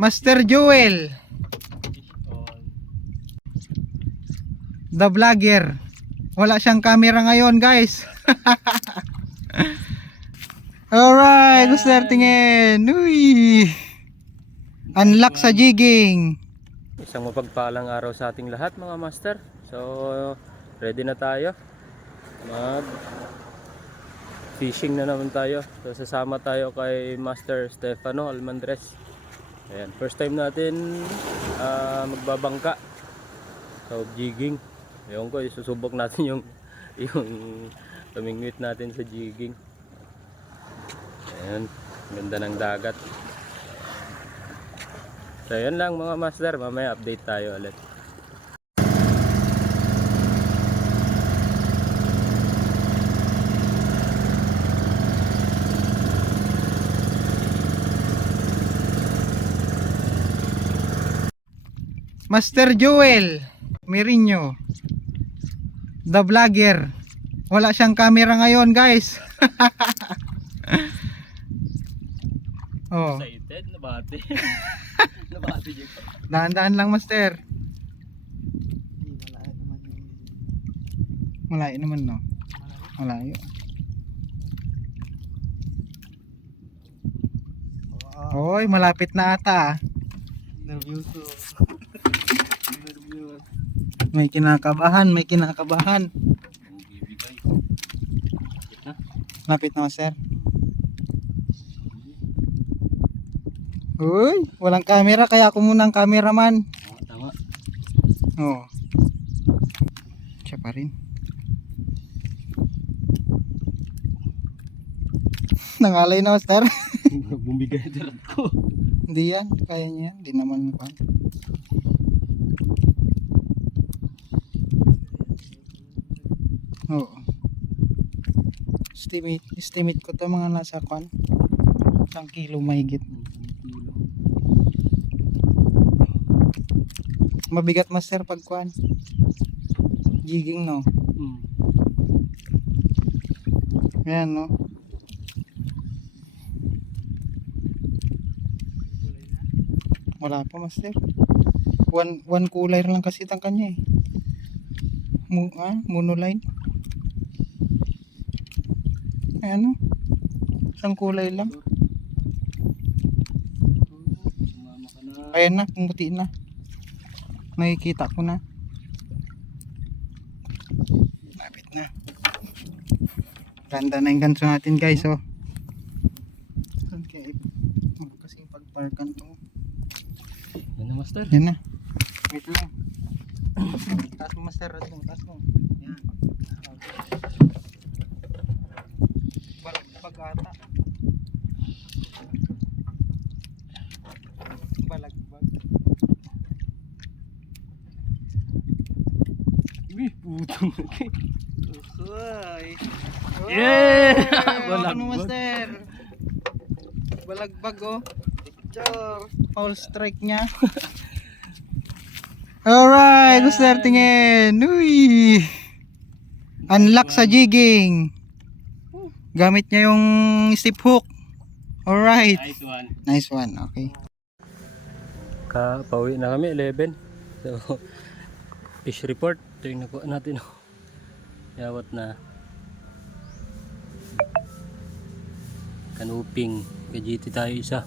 Master Joel, the vlogger. Wala siyang camera ngayon, guys. Alright, Master, tingin. Uy. Unlock sa jigging. Isang mapagpalang araw sa ating lahat, mga master. So, ready na tayo. Mag fishing na naman tayo. So, sasama tayo kay Master Stefano Almandres. Ayan, first time natin magbabangka. So, jigging. Ewan ko, isusubok natin yung tumingwit natin sa jigging. Ayan, ganda ng dagat. So, yan lang mga master. Mamaya update tayo ulit. Master Joel Mirinho, the vlogger. Wala siyang camera ngayon, guys. Oh. Excited, nabati. Nabati dyan. Daan-daan lang, Master. Malayo naman, no? Malayo. Hoy, malapit na ata. Nervyoso. May kinakabahan, may kinakabahan. Lapit na, Master. Uy, walang camera kaya ako muna ang cameraman. Tama. Oo. Siya pa rin. Nangalay na, Master. Bumigay yung darat ko. Hindi yan, kaya niya yan. Hindi naman pa. Oo. Estimate ko to mga nasa kwan. 1 kilo mahigit. Mabigat, Master, pag kwan. Jigging, no? Ayan, no? Wala pa, Master. One kulay lang kasi itang kanya eh. Monoline. Ayan, no? Isang kulay lang. Ayan na, pumuti na. Nakikita ko na. Lapit na. Ganda na yung ganso natin, guys, oh. Saan kaya kasing pagparkan to? Yan na, master. Yan na. Wait lang. Taas mo, Master. Taas mo. Yan. Balagbag ata. Balagbag. Ibi, putong laki. Uy. Yeah! Ano, Master? Balagbag, oh. Picture. Foul strike niya. Alright, Master, tingin. Uy. Unlock sa jigging. Gamit niya yung stiff hook. Alright. Nice one. Nice one, okay. Pauwi na kami, 11. So, fish report. Ito yung nakuha natin. Yawat na. Kanuping. Gajiti tayo isa.